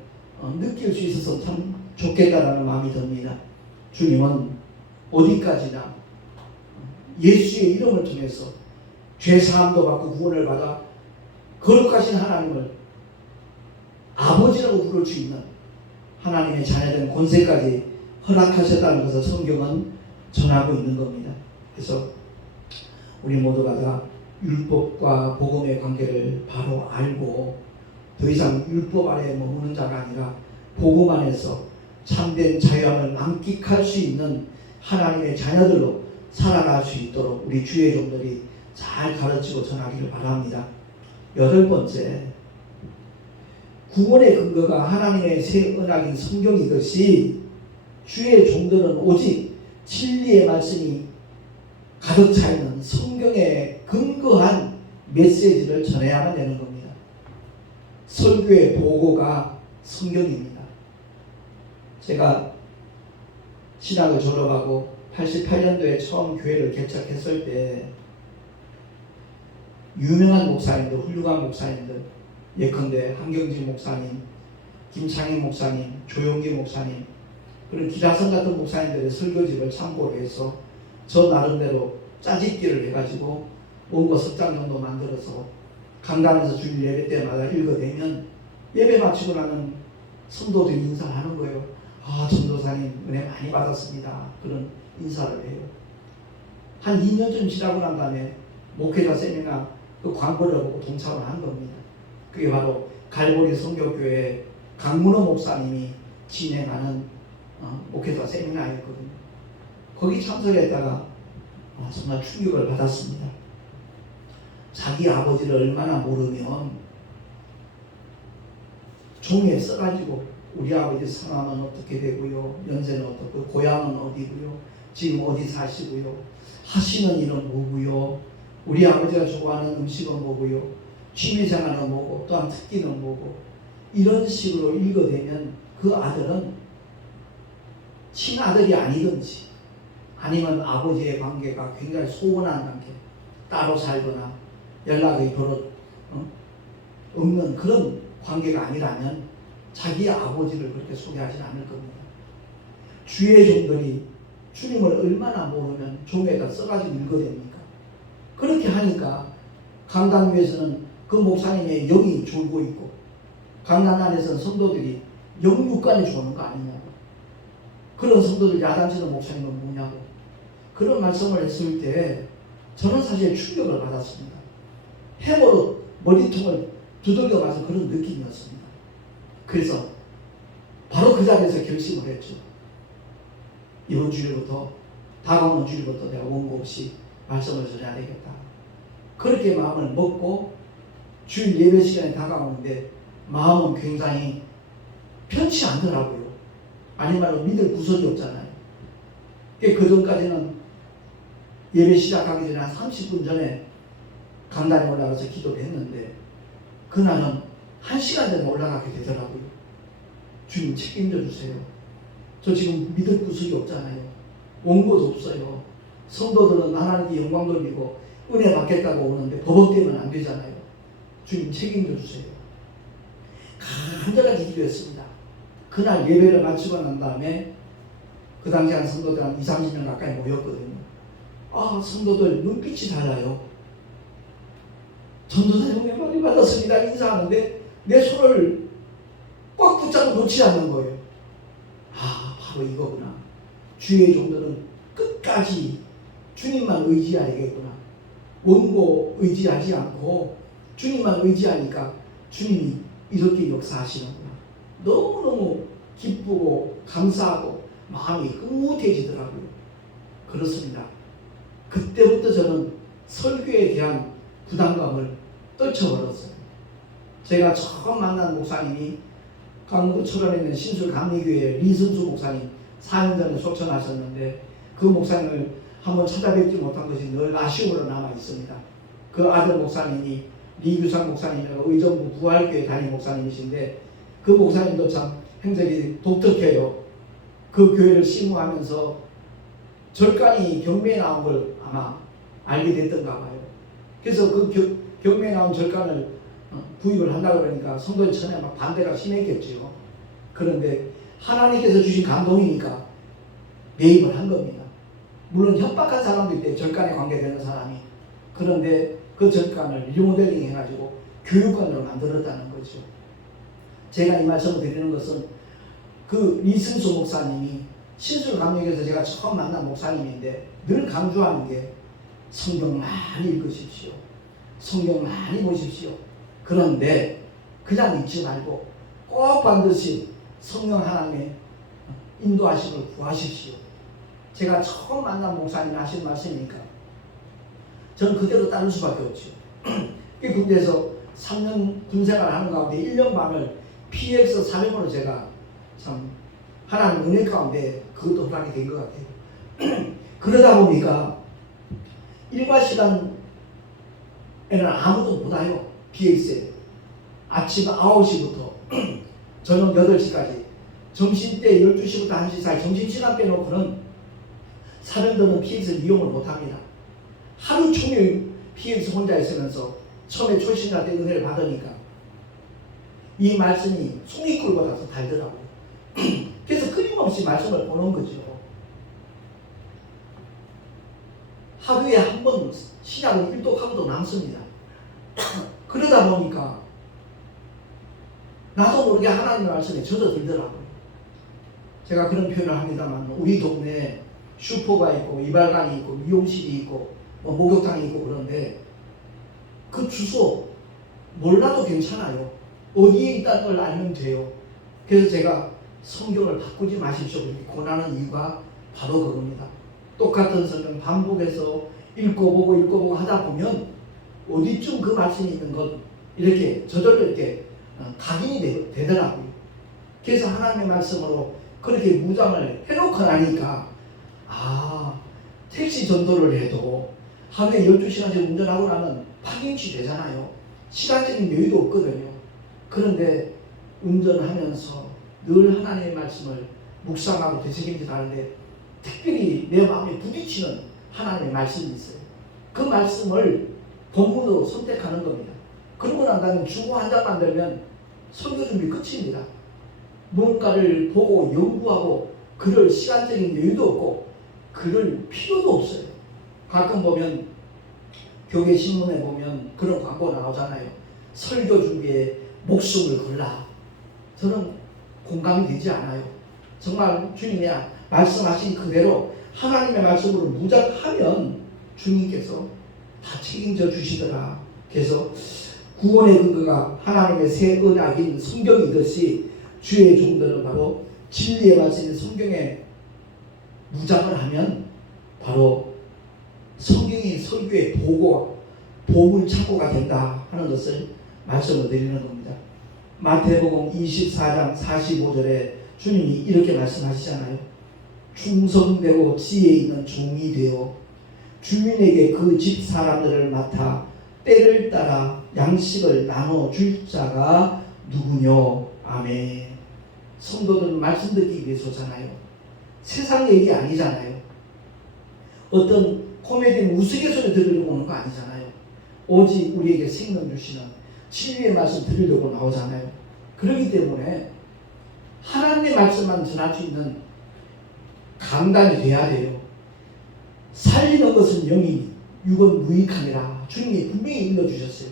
느낄 수 있어서 참 좋겠다라는 마음이 듭니다. 주님은 어디까지나 예수의 이름을 통해서 죄사함도 받고 구원을 받아 거룩하신 하나님을 아버지라고 부를 수 있는 하나님의 자녀된 권세까지 허락하셨다는 것을 성경은 전하고 있는 겁니다. 그래서 우리 모두가 다 율법과 복음의 관계를 바로 알고 더 이상 율법 아래에 머무는 자가 아니라 복음 안에서 참된 자유함을 만끽할 수 있는 하나님의 자녀들로 살아갈 수 있도록 우리 주의 종들이 잘 가르치고 전하기를 바랍니다. 8번째, 구원의 근거가 하나님의 새 언약인 성경이듯이 주의 종들은 오직 진리의 말씀이 가득 차 있는 성경에 근거한 메시지를 전해야만 되는 겁니다. 설교의 도구가 성경입니다. 제가 신학을 졸업하고 88년도에 처음 교회를 개척했을 때 유명한 목사님들, 훌륭한 목사님들, 예컨대 한경진 목사님, 김창희 목사님, 조용기 목사님, 그런 기라성 같은 목사님들의 설교집을 참고로 해서 저 나름대로 짜집기를 해가지고 원고 석장 정도 만들어서 강단에서 주일 예배 때마다 읽어대면 예배 마치고 나면 성도들이 인사를 하는 거예요. 아, 전도사님 은혜 많이 받았습니다. 그런 인사를 해요. 한 2년쯤 지나고 난 다음에 목회자 세미나 그 광고를 보고 동참을 한 겁니다. 그게 바로 갈보리 성교교회 강문호 목사님이 진행하는 목회자 세미나였거든요. 거기 참석했다가 정말 충격을 받았습니다. 자기 아버지를 얼마나 모르면 종이에 써가지고 우리 아버지 성함은 어떻게 되고요, 연세는 어떻고, 고향은 어디고요, 지금 어디 사시고요, 하시는 일은 뭐고요, 우리 아버지가 좋아하는 음식은 뭐고요, 취미생활은 뭐고, 또한 특기는 뭐고, 이런 식으로 읽어대면 그 아들은 친아들이 아니든지 아니면 아버지의 관계가 굉장히 소원한 관계, 따로 살거나 연락이 버릇 없는 그런 관계가 아니라면 자기 아버지를 그렇게 소개하지 않을 겁니다. 주의 종들이 주님을 얼마나 모르면 종에다 써가지고 읽어댑니까? 그렇게 하니까 강단 위에서는 그 목사님의 영이 졸고 있고 강단 안에서는 성도들이 영육간이 조는 거 아니냐고, 그런 성도들 야단치는 목사님은 뭐냐고, 그런 말씀을 했을 때 저는 사실 충격을 받았습니다. 해머로 머리통을 두들겨 맞은 그런 느낌이었습니다. 그래서 바로 그 자리에서 결심을 했죠. 이번 주일부터, 다가오는 주일부터 내가 원고 없이 말씀을 전해야 되겠다. 그렇게 마음을 먹고 주일 예배 시간이 다가오는데 마음은 굉장히 편치 않더라고요. 아니 말로 믿을 구석이 없잖아요. 그 전까지는 예배 시작하기 전에 한 30분 전에 강단에 올라가서 기도를 했는데 그날은 1시간 전에 올라가게 되더라고요. 주님 책임져 주세요. 저 지금 믿을 구석이 없잖아요. 원고도 없어요. 성도들은 하나님께 영광 돌리고 은혜 받겠다고 오는데 버벅대면 안 되잖아요. 주님 책임져 주세요. 간절하게 기도했습니다. 그날 예배를 마치고 난 다음에 그 당시 한 성도들 한 20-30명 가까이 모였거든요. 성도들 눈빛이 달라요. 전도사님 은혜 많이 받았습니다. 인사하는데 내 손을 꽉 붙잡고 놓지 않는 거예요. 바로 이거구나. 주의 종들은 끝까지 주님만 의지해야겠구나. 원고 의지하지 않고 주님만 의지하니까 주님이 이렇게 역사하시는구나. 너무너무 기쁘고 감사하고 마음이 흐뭇해지더라고요. 그렇습니다. 그때부터 저는 설교에 대한 부담감을 떨쳐버렸어요. 제가 처음 만난 목사님이 강원도 철원에 있는 신술감리교회 리승수 목사님 4년 전에 소천하셨는데 그 목사님을 한번 찾아뵙지 못한 것이 늘 아쉬움으로 남아 있습니다. 그 아들 목사님이 리규상 목사님이라고 의정부 부활교회 담임 목사님이신데 그 목사님도 참 행적이 독특해요. 그 교회를 심무하면서 절간이 경매에 나온 걸 아마 알게 됐던가 봐요. 그래서 그 경매에 나온 절간을 구입을 한다고 그러니까 성도의 천에 막 반대가 심했겠죠. 그런데 하나님께서 주신 감동이니까 매입을 한 겁니다. 물론 협박한 사람도 있대, 절간에 관계되는 사람이. 그런데 그 절간을 리모델링 해가지고 교육관으로 만들었다는 거죠. 제가 이 말씀을 드리는 것은 그 이승수 목사님이 신술감리교에서 제가 처음 만난 목사님인데 늘 강조하는 게 성경 많이 읽으십시오. 성경 많이 보십시오. 그런데 그냥 읽지 말고 꼭 반드시 성령 하나님의 인도하심을 구하십시오. 제가 처음 만난 목사님이 하신 말씀이니까 저는 그대로 따를 수밖에 없죠. 군대에서 3년 군생활을 하는 가운데 1년 반을 PX 사령으로 제가 참 하나님 은혜 가운데 그것도 허락이 된 것 같아요. 그러다 보니까 일과 시간에는 아무도 못 와요. PX에 아침 9시부터 저녁 8시까지 점심때 12시부터 1시 사이 점심시간 빼놓고는 사람들은 PX를 이용을 못합니다. 하루 종일 PX 혼자 있으면서 처음에 초신자 때 은혜를 받으니까 이 말씀이 송이꿀보다 더 달더라고요. 그래서 끊임없이 말씀을 보는 거죠. 하루에 한 번 신약을 일독하고도 남습니다. 그러다 보니까 나도 모르게 하나님의 말씀에 젖어들더라고요. 제가 그런 표현을 합니다만 우리 동네에 슈퍼가 있고 이발관이 있고 미용실이 있고 목욕탕이 있고 그런데 그 주소 몰라도 괜찮아요. 어디에 있다는 걸 알면 돼요. 그래서 제가 성경을 바꾸지 마십시오 이렇게 권하는 이유가 바로 그겁니다. 똑같은 성경 반복해서 읽고 보고 하다 보면 어디쯤 그 말씀이 있는 건 이렇게 저절로 이렇게 각인이 되더라고요. 그래서 하나님의 말씀으로 그렇게 무장을 해놓고 나니까 택시 전도를 해도 하루에 12시간씩 운전하고 나면 파김치 되잖아요. 시간적인 여유도 없거든요. 그런데 운전하면서 늘 하나님의 말씀을 묵상하고 되새김질 하는데 특별히 내 마음에 부딪히는 하나님의 말씀이 있어요. 그 말씀을 본문으로 선택하는 겁니다. 그러고 난 다음에 주보 한 장만 들면 설교 준비 끝입니다. 뭔가를 보고 연구하고 그럴 시간적인 여유도 없고 그럴 필요도 없어요. 가끔 보면 교회 신문에 보면 그런 광고 나오잖아요. 설교 준비에 목숨을 걸라. 저는 공감이 되지 않아요. 정말 주님이 말씀하신 그대로 하나님의 말씀으로 무작하면 주님께서 다 책임져 주시더라. 그래서 구원의 근거가 하나님의 새 언약인 성경이듯이 주의 종들은 바로 진리의 말씀인 성경에 무장을 하면 바로 성경이 설교의 보물창고가 된다 하는 것을 말씀을 드리는 겁니다. 마태복음 24장 45절에 주님이 이렇게 말씀하시잖아요. 충성되고 지혜 있는 종이 되어 주인에게 그 집 사람들을 맡아 때를 따라 양식을 나눠줄 자가 누구뇨? 아멘. 성도들은 말씀 듣기 위해서잖아요. 세상 얘기 아니잖아요. 어떤 코미디는 우스갯소리 들으려고 오는 거 아니잖아요. 오직 우리에게 생명 주시는 진리의 말씀 들으려고 나오잖아요. 그렇기 때문에 하나님의 말씀만 전할 수 있는 강단이 돼야 돼요. 살리는 것은 영이니 육은 무익하니라. 주님이 분명히 일러주셨어요.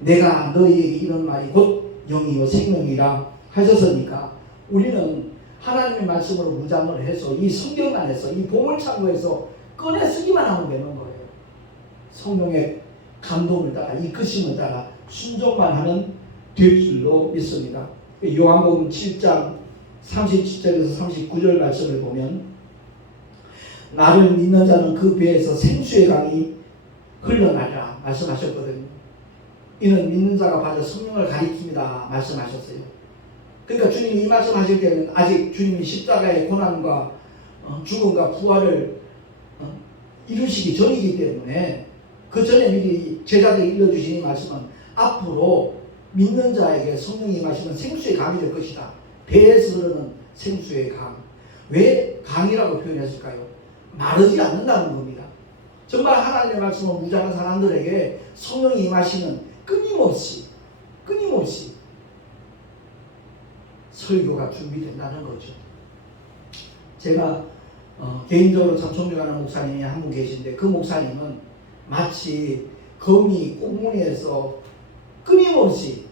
내가 너희에게 이런 말이 곧 영이요 생명이라 하셨으니까 우리는 하나님의 말씀으로 무장을 해서 이 성경 안에서 이 보물창고에서 꺼내 쓰기만 하면 되는 거예요. 성령의 감동을 따라 이끄심을 따라 순종만 하면 될 줄로 믿습니다. 요한복음 7장 37절에서 39절 말씀을 보면 나를 믿는 자는 그 배에서 생수의 강이 흘러나리라 말씀하셨거든요. 이는 믿는 자가 받아 성령을 가리킵니다 말씀하셨어요. 그러니까 주님이 이 말씀하실 때는 아직 주님이 십자가의 고난과 죽음과 부활을 이루시기 전이기 때문에 그 전에 미리 제자들이 일러주신 이 말씀은 앞으로 믿는 자에게 성령이 임하시면 생수의 강이 될 것이다. 배에서 흐르는 생수의 강. 왜 강이라고 표현했을까요? 마르지 않는다는 겁니다. 정말 하나님의 말씀을 무장한 사람들에게 성령이 임하시는 끊임없이 설교가 준비된다는 거죠. 제가 개인적으로 참 존경하는 목사님이 한 분 계신데 그 목사님은 마치 거미 꽁무니에서 끊임없이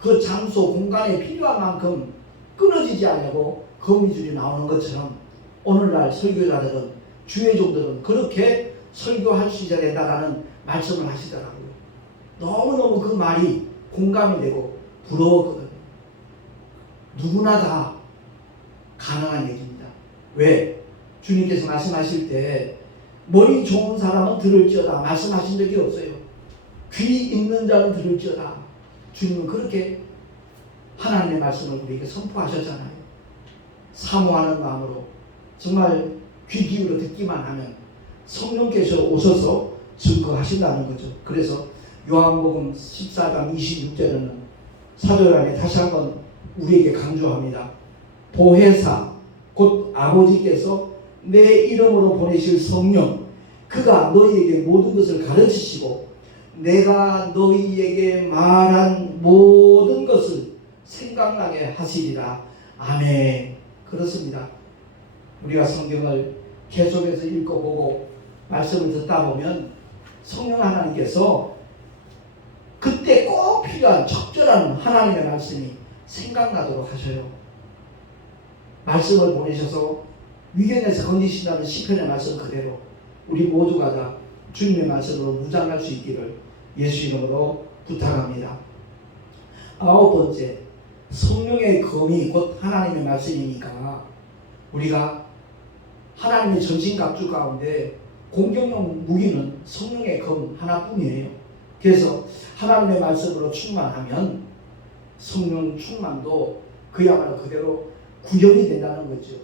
그 장소 공간에 필요한 만큼 끊어지지 않냐고 거미줄이 나오는 것처럼 오늘날 설교자들은 주의 종들은 그렇게 설교할 수 있어야 된다라는 말씀을 하시더라고요. 너무너무 그 말이 공감이 되고 부러웠거든요. 누구나 다 가능한 얘기입니다. 왜? 주님께서 말씀하실 때 머리 좋은 사람은 들을지어다 말씀하신 적이 없어요. 귀 있는 자는 들을지어다. 주님은 그렇게 하나님의 말씀을 우리에게 선포하셨잖아요. 사모하는 마음으로 정말 귀 기울여 듣기만 하면 성령께서 오셔서 증거하신다는 거죠. 그래서 요한복음 14장 26절에는 사도 요한이 다시 한번 우리에게 강조합니다. 보혜사 곧 아버지께서 내 이름으로 보내실 성령 그가 너희에게 모든 것을 가르치시고 내가 너희에게 말한 모든 것을 생각나게 하시리라. 아멘. 그렇습니다. 우리가 성경을 계속해서 읽어보고 말씀을 듣다 보면 성령 하나님께서 그때 꼭 필요한 적절한 하나님의 말씀이 생각나도록 하셔요. 말씀을 보내셔서 위경에서 건지신다는 시편의 말씀 그대로 우리 모두가 다 주님의 말씀으로 무장할 수 있기를 예수 이름으로 부탁합니다. 9번째, 성령의 검이 곧 하나님의 말씀이니까 우리가 하나님의 전신갑주 가운데 공격용 무기는 성령의 검 하나뿐이에요. 그래서 하나님의 말씀으로 충만하면 성령 충만도 그야말로 그대로 구현이 된다는 거죠.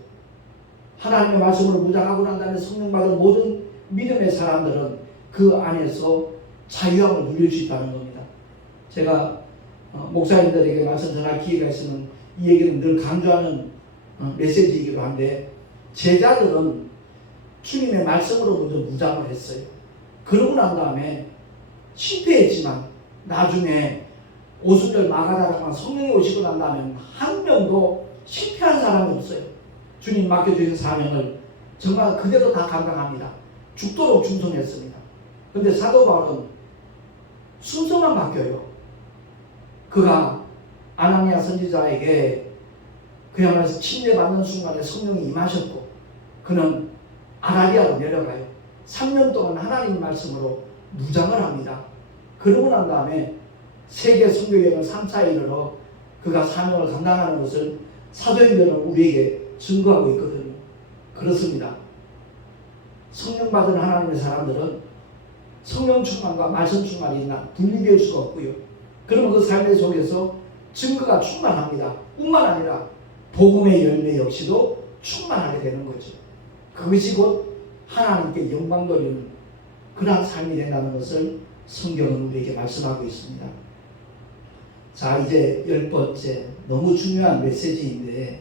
하나님의 말씀으로 무장하고 난 다음에 성령 받은 모든 믿음의 사람들은 그 안에서 자유함을 누릴 수 있다는 겁니다. 제가 목사님들에게 말씀 전할 기회가 있으면 이 얘기는 늘 강조하는 메시지이기도 한데 제자들은 주님의 말씀으로 먼저 무장을 했어요. 그러고 난 다음에 실패했지만 나중에 오순절 마가다락방 성령이 오시고 난 다음에 한 명도 실패한 사람이 없어요. 주님 맡겨주신 사명을 정말 그대로 다 감당합니다. 죽도록 충성했습니다. 그런데 사도 바울은 순서만 바뀌어요. 그가 아나니아 선지자에게 그야말로 침례받는 순간에 성령이 임하셨고 그는 아라비아로 내려가요. 3년 동안 하나님 말씀으로 무장을 합니다. 그러고 난 다음에 세계 선교여행을 3차에 이르러 그가 사명을 감당하는 것을 사도인들은 우리에게 증거하고 있거든요. 그렇습니다. 성령 받은 하나님의 사람들은 성령 충만과 말씀 충만이 분리될 수가 없고요. 그러면 그 삶의 속에서 증거가 충만합니다. 뿐만 아니라 복음의 열매 역시도 충만하게 되는 거죠. 그것이 곧 하나님께 영광 돌리는 그러한 삶이 된다는 것을 성경은 우리에게 말씀하고 있습니다. 자, 이제 10번째 너무 중요한 메시지인데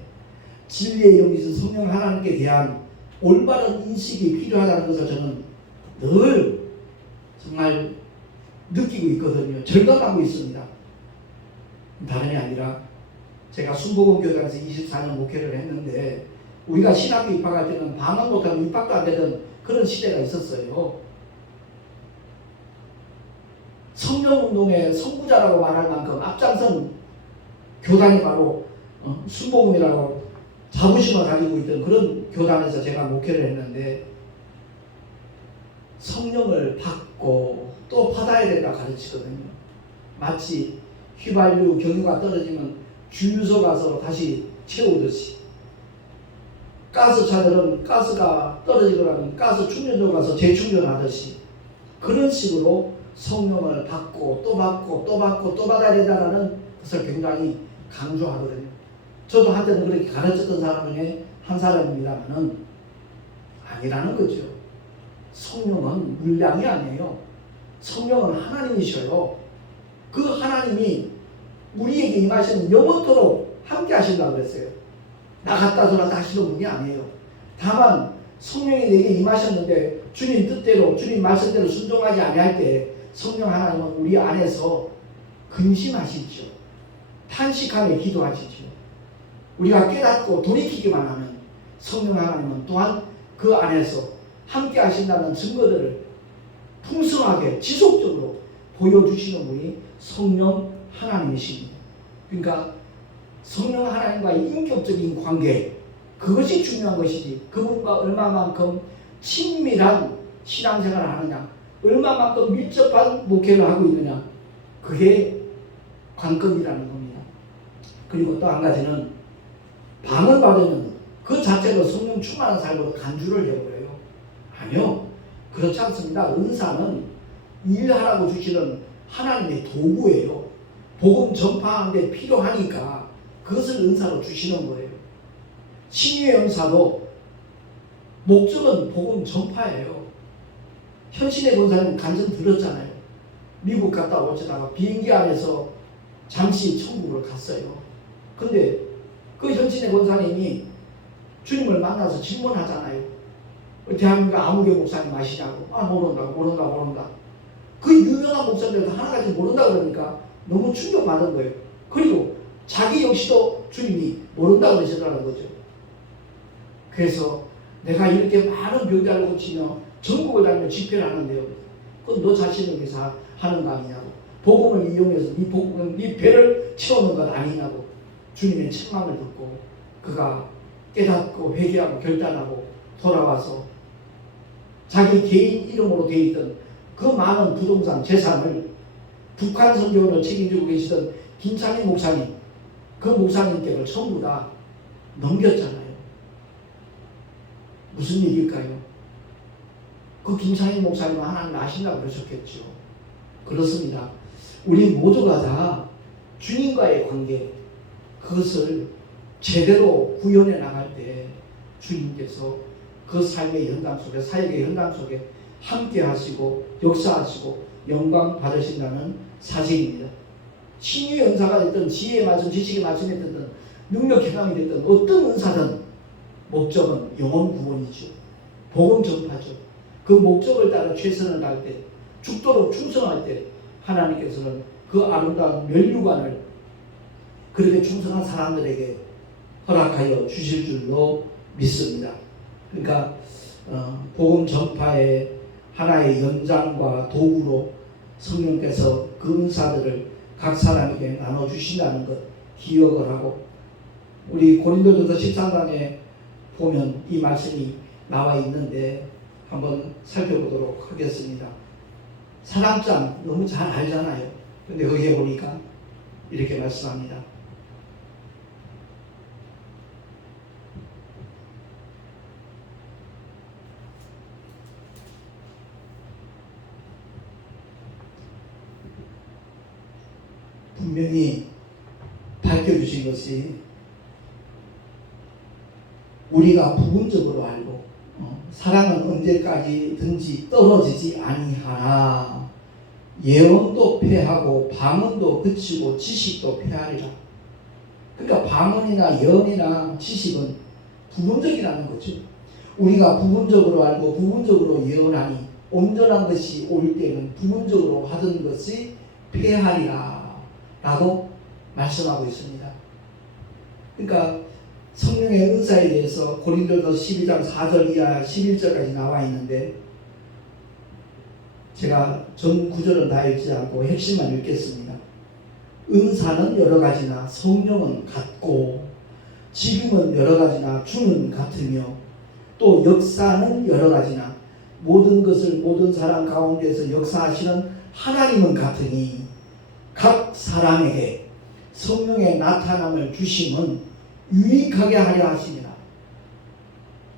진리의 영이신 성령 하나님께 대한 올바른 인식이 필요하다는 것을 저는 늘 정말 느끼고 있거든요. 절감하고 있습니다. 다름이 아니라 제가 순복음교단에서 24년 목회를 했는데 우리가 신학교 입학할 때는 방학 못하면 입학도 안 되던 그런 시대가 있었어요. 성령운동의 선구자라고 말할 만큼 앞장선 교단이 바로 순복음이라고 자부심을 가지고 있던 그런 교단에서 제가 목회를 했는데 성령을 받고 또 받아야 된다 가르치거든요. 마치 휘발유 경유가 떨어지면 주유소 가서 다시 채우듯이 가스차들은 가스가 떨어지고 나면 가스 충전소 가서 재충전하듯이 그런 식으로 성령을 받고 또 받고 또 받고 또 받아야 된다는 것을 굉장히 강조하거든요. 저도 한때는 그렇게 가르쳤던 사람 중에 한 사람입니다만은 아니라는 거죠. 성령은 물량이 아니에요. 성령은 하나님이셔요. 그 하나님이 우리에게 임하시는 영원토록 함께 하신다고 그랬어요. 나갔다 들어왔다 하시는 분이 아니에요. 다만 성령이 내게 임하셨는데 주님 뜻대로 주님 말씀대로 순종하지 아니할 때 성령 하나님은 우리 안에서 근심하시죠. 탄식하며 기도하시죠. 우리가 깨닫고 돌이키기만 하면 성령 하나님은 또한 그 안에서 함께 하신다는 증거들을 풍성하게 지속적으로 보여주시는 분이 성령 하나님이십니다. 그러니까 성령 하나님과의 인격적인 관계, 그것이 중요한 것이지 그분과 얼마만큼 친밀한 신앙생활을 하느냐, 얼마만큼 밀접한 목회를 하고 있느냐, 그게 관건이라는 겁니다. 그리고 또 한 가지는 방언 받으면 그 자체로 성령 충만한 삶으로 간주를 해버려요. 아니요, 그렇지 않습니다. 은사는 일하라고 주시는 하나님의 도구예요. 복음 전파하는 데 필요하니까 그것을 은사로 주시는 거예요. 신유의 은사도 목적은 복음 전파예요. 현신의 권사님 간증 들었잖아요. 미국 갔다 오시다가 비행기 안에서 잠시 천국을 갔어요. 근데 그 현신의 권사님이 주님을 만나서 질문하잖아요. 대한민국 아무개 목사님 아시냐고. 아, 모른다. 그 유명한 목사님들 하나까지 모른다 그러니까 너무 충격받은 거예요. 그리고 자기 역시도 주님이 모른다 그러시더라는 거죠. 그래서 내가 이렇게 많은 병자를 고치며 전국을 다니며 집회를 하는데요, 그건 너 자신을 위해서 하는 거 아니냐고. 복음을 이용해서 네 배를 채우는 것 아니냐고 주님의 책망을 듣고 그가 깨닫고 회개하고 결단하고 돌아와서 자기 개인 이름으로 되어 있던 그 많은 부동산 재산을 북한 선교를 책임지고 계시던 김창인 목사님, 그 목사님께를 전부 다 넘겼잖아요. 무슨 일일까요? 그 김창인 목사님은 하나님 아신다고 그러셨겠죠. 그렇습니다. 우리 모두가 다 주님과의 관계, 그것을 제대로 구현해 나갈 때 주님께서 그 삶의 현장 속에, 사역의 현장 속에 함께 하시고 역사하시고 영광 받으신다는 사실입니다. 신유의 은사가 됐든 지혜의 말씀, 지식의 말씀이 됐든 능력 행함이 됐든 어떤 은사든 목적은 영혼 구원이죠. 복음 전파죠. 그 목적을 따라 최선을 다할 때, 죽도록 충성할 때 하나님께서는 그 아름다운 면류관을 그렇게 충성한 사람들에게 허락하여 주실 줄로 믿습니다. 그러니까 복음 전파의 하나의 연장과 도구로 성령께서 그 은사들을 각 사람에게 나눠주신다는 것 기억을 하고, 우리 고린도전서 13장에 보면 이 말씀이 나와 있는데 한번 살펴보도록 하겠습니다. 사랑장 너무 잘 알잖아요. 근데 거기에 보니까 이렇게 말씀합니다. 분명히 밝혀주신 것이 우리가 부분적으로 알고 사랑은 언제까지든지 떨어지지 아니하나 예언도 패하고 방언도 그치고 지식도 패하리라. 그러니까 방언이나 예언이나 지식은 부분적이라는 거죠. 우리가 부분적으로 알고 부분적으로 예언하니 온전한 것이 올 때는 부분적으로 하던 것이 패하리라 라고 말씀하고 있습니다. 그러니까 성령의 은사에 대해서 고린도서 12장 4절 이하 11절까지 나와 있는데 제가 전 구절은 다 읽지 않고 핵심만 읽겠습니다. 은사는 여러 가지나 성령은 같고 지금은 여러 가지나 주는 같으며 또 역사는 여러 가지나 모든 것을 모든 사람 가운데서 역사하시는 하나님은 같으니 각 사람에게 성령의 나타남을 주심은 유익하게 하려 하시니라.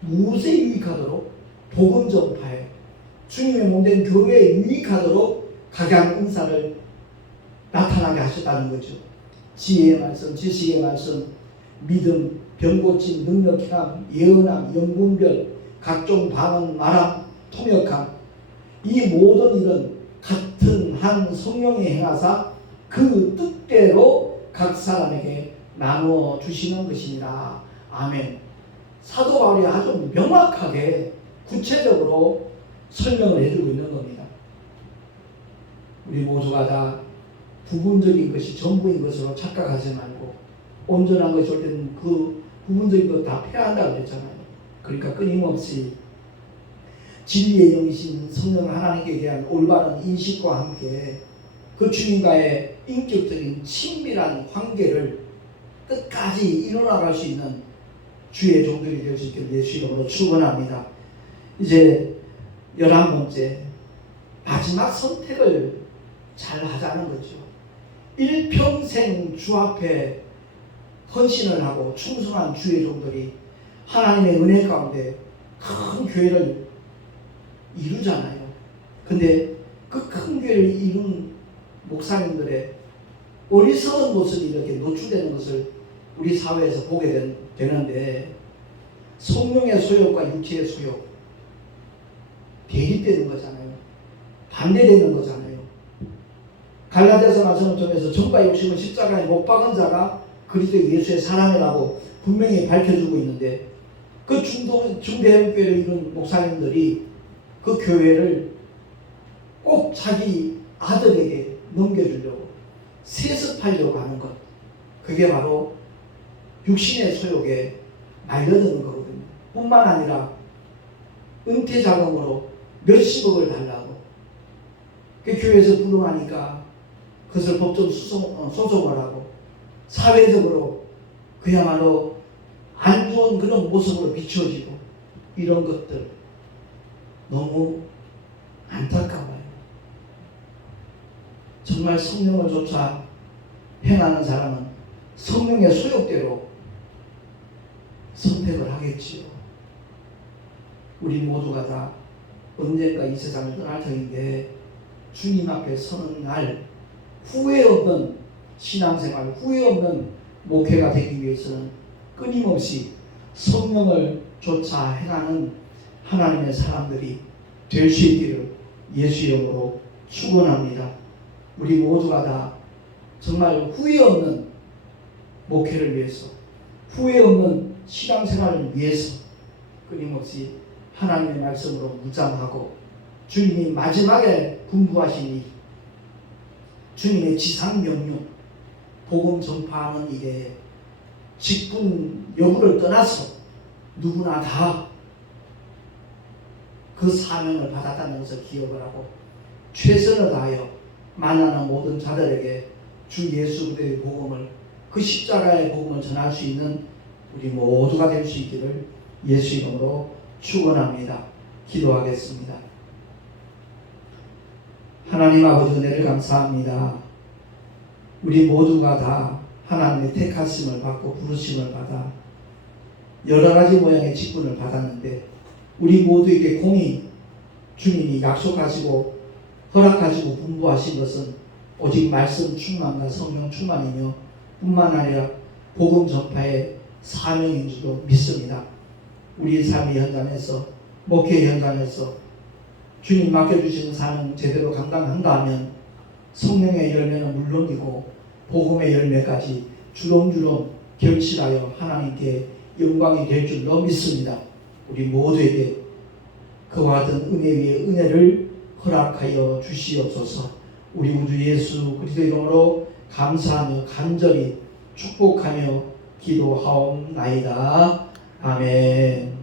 무엇에 유익하도록? 복음 전파에, 주님의 몸된 교회에 유익하도록 각양 은사를 나타나게 하셨다는 거죠. 지혜의 말씀, 지식의 말씀, 믿음, 병고침, 능력함, 예언함, 영분별, 각종 방언, 말함, 통역함, 이 모든 일은 같은 한 성령이 행하사 그 뜻대로 각 사람에게 나누어 주시는 것입니다. 아멘. 사도 바울이 아주 명확하게 구체적으로 설명을 해주고 있는 겁니다. 우리 모두가 다 부분적인 것이 전부인 것으로 착각하지 말고 온전한 것이 올 때는 그 부분적인 것 다 폐한다고 그랬잖아요. 그러니까 끊임없이 진리의 영이신 성령 하나님께 대한 올바른 인식과 함께 그 주님과의 인격적인 친밀한 관계를 끝까지 이뤄나갈 수 있는 주의 종들이 될 수 있게 예수 이름으로 축원합니다. 이제 11번째, 마지막 선택을 잘 하자는 거죠. 일평생 주 앞에 헌신을 하고 충성한 주의 종들이 하나님의 은혜 가운데 큰 교회를 이루잖아요. 근데 그 큰 교회를 이룬 목사님들의 어리석은 모습이 이렇게 노출되는 것을 우리 사회에서 보게 되는데, 성령의 소욕과 육체의 소욕 대립되는 거잖아요. 반대되는 거잖아요. 갈라디아서 말씀을 통해서 정과 욕심은 십자가에 못 박은 자가 그리스도 예수의 사람이라고 분명히 밝혀주고 있는데, 그 중대형교회를 이룬 목사님들이 그 교회를 꼭 자기 아들에게 넘겨주려고 세습하려고 하는 것, 그게 바로 육신의 소욕에 말려드는 거거든요. 뿐만 아니라 은퇴 자금으로 몇십억을 달라고, 그 교회에서 부동하니까 그것을 법정 소송을 하고 사회적으로 그야말로 안 좋은 그런 모습으로 비춰지고, 이런 것들 너무 안타까워요. 정말 성령을 쫓아 행하는 사람은 성령의 소욕대로 선택을 하겠지요. 우리 모두가 다 언젠가 이 세상을 떠날 터인데, 주님 앞에 서는 날 후회 없는 신앙생활, 후회 없는 목회가 되기 위해서는 끊임없이 성령을 쫓아 행하는 하나님의 사람들이 될 수 있기를 예수 이름으로 축원합니다. 우리 모두가 다 정말 후회 없는 목회를 위해서, 후회 없는 신앙생활을 위해서 끊임없이 하나님의 말씀으로 묵상하고, 주님이 마지막에 분부하신 일, 주님의 지상명령, 복음 전파하는 일에 직분 여부를 떠나서 누구나 다 그 사명을 받았다는 것을 기억을 하고 최선을 다하여 만나는 모든 자들에게 주 예수 그리스도의 복음을, 그 십자가의 복음을 전할 수 있는 우리 모두가 될 수 있기를 예수 이름으로 축원합니다. 기도하겠습니다. 하나님 아버지, 은혜를 감사합니다. 우리 모두가 다 하나님의 택하심을 받고 부르심을 받아 여러 가지 모양의 직분을 받았는데, 우리 모두에게 공히 주님이 약속하시고 허락하시고 분부하신 것은 오직 말씀 충만과 성령 충만이며 뿐만 아니라 복음 전파의 사명인 줄로 믿습니다. 우리 삶의 현장에서, 목회 현장에서 주님 맡겨주시는 사명 제대로 감당한다 하면 성령의 열매는 물론이고 복음의 열매까지 주렁주렁 결실하여 하나님께 영광이 될 줄로 믿습니다. 우리 모두에게 그와 같은 은혜 위에 은혜를 허락하여 주시옵소서. 우리 우주 예수 그리스도 이름으로 감사하며 간절히 축복하며 기도하옵나이다. 아멘.